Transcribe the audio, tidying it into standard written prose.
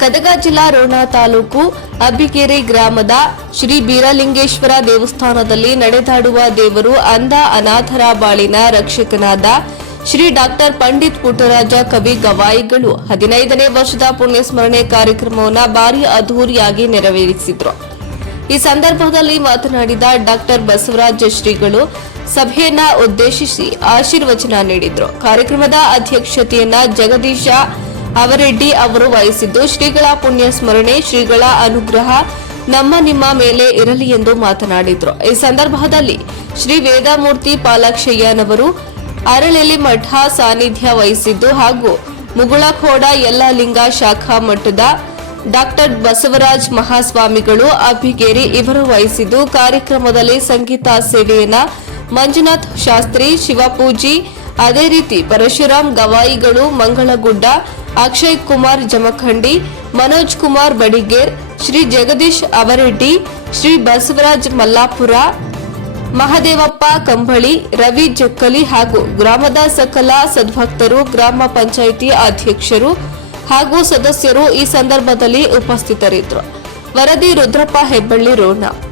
ಗದಗ ಜಿಲ್ಲಾ ರೋಣ ತಾಲೂಕು ಅಬ್ಬಿಗೆರೆ ಗ್ರಾಮದ ಶ್ರೀ ಬೀರಲಿಂಗೇಶ್ವರ ದೇವಸ್ಥಾನದಲ್ಲಿ ನಡೆದಾಡುವ ದೇವರು ಅಂಧ ಅನಾಥರ ಬಾಳಿನ ರಕ್ಷಕನಾದ ಶ್ರೀ ಡಾಕ್ಟರ್ ಪಂಡಿತ್ ಪುಟ್ಟರಾಜ ಕವಿ ಗವಾಯಿಗಳು 15ನೇ ವರ್ಷದ ಪುಣ್ಯಸ್ಮರಣೆ ಕಾರ್ಯಕ್ರಮವನ್ನು ಭಾರಿ ಅದ್ದೂರಿಯಾಗಿ ನೆರವೇರಿಸಿದರು. ಈ ಸಂದರ್ಭದಲ್ಲಿ ಮಾತನಾಡಿದ ಡಾಕ್ಟರ್ ಬಸವರಾಜ ಶ್ರೀಗಳು ಸಭೆಯನ್ನ ಉದ್ದೇಶಿಸಿ ಆಶೀರ್ವಚನ ನೀಡಿದರು. ಕಾರ್ಯಕ್ರಮದ ಅಧ್ಯಕ್ಷತೆಯನ್ನ ಜಗದೀಶ ಅವರೆಡ್ಡಿ ಅವರು ವಹಿಸಿದ್ದು, ಶ್ರೀಗಳ ಪುಣ್ಯ ಸ್ಮರಣೆ, ಶ್ರೀಗಳ ಅನುಗ್ರಹ ನಮ್ಮ ನಿಮ್ಮ ಮೇಲೆ ಇರಲಿ ಎಂದು ಮಾತನಾಡಿದರು. ಈ ಸಂದರ್ಭದಲ್ಲಿ ಶ್ರೀ ವೇದಮೂರ್ತಿ ಪಾಲಾಕ್ಷಯ್ಯನವರು ಅರಳೆಲಿ ಮಠ ಸಾನ್ನಿಧ್ಯ ವಹಿಸಿದ್ದು ಹಾಗೂ ಮುಗುಳಖೋಡ ಯಲ್ಲಲಿಂಗ ಶಾಖಾ ಮಠದ ಡಾಕ್ಟರ್ ಬಸವರಾಜ್ ಮಹಾಸ್ವಾಮಿಗಳು ಅಬ್ಬಿಗೇರಿ ಇವರು ವಹಿಸಿದ್ದು, ಕಾರ್ಯಕ್ರಮದಲ್ಲಿ ಸಂಗೀತ ಸೇವೆಯನ್ನ ಮಂಜುನಾಥ್ ಶಾಸ್ತ್ರಿ, ಶಿವಪೂಜಿ, ಅದೇ ರೀತಿ ಪರಶುರಾಮ್ ಗವಾಯಿಗಳು, ಮಂಗಳಗುಡ್ಡ, ಅಕ್ಷಯ್ ಕುಮಾರ್ ಜಮಖಂಡಿ, ಮನೋಜ್ ಕುಮಾರ್ ಬಡಿಗೇರ್, ಶ್ರೀ ಜಗದೀಶ್ ಅವರೆಡ್ಡಿ, ಶ್ರೀ ಬಸವರಾಜ್ ಮಲ್ಲಾಪುರ, ಮಹದೇವಪ್ಪ ಕಂಬಳಿ, ರವಿ ಜಕ್ಕಲಿ ಹಾಗೂ ಗ್ರಾಮದ ಸಕಲ ಸದ್ಭಕ್ತರು, ಗ್ರಾಮ ಪಂಚಾಯಿತಿ ಅಧ್ಯಕ್ಷರು ಹಾಗೂ ಸದಸ್ಯರು ಈ ಸಂದರ್ಭದಲ್ಲಿ ಉಪಸ್ಥಿತರಿದ್ದರು. ವರದಿ ರುದ್ರಪ್ಪ ಹೆಬ್ಬಳ್ಳಿ ರೋಣ.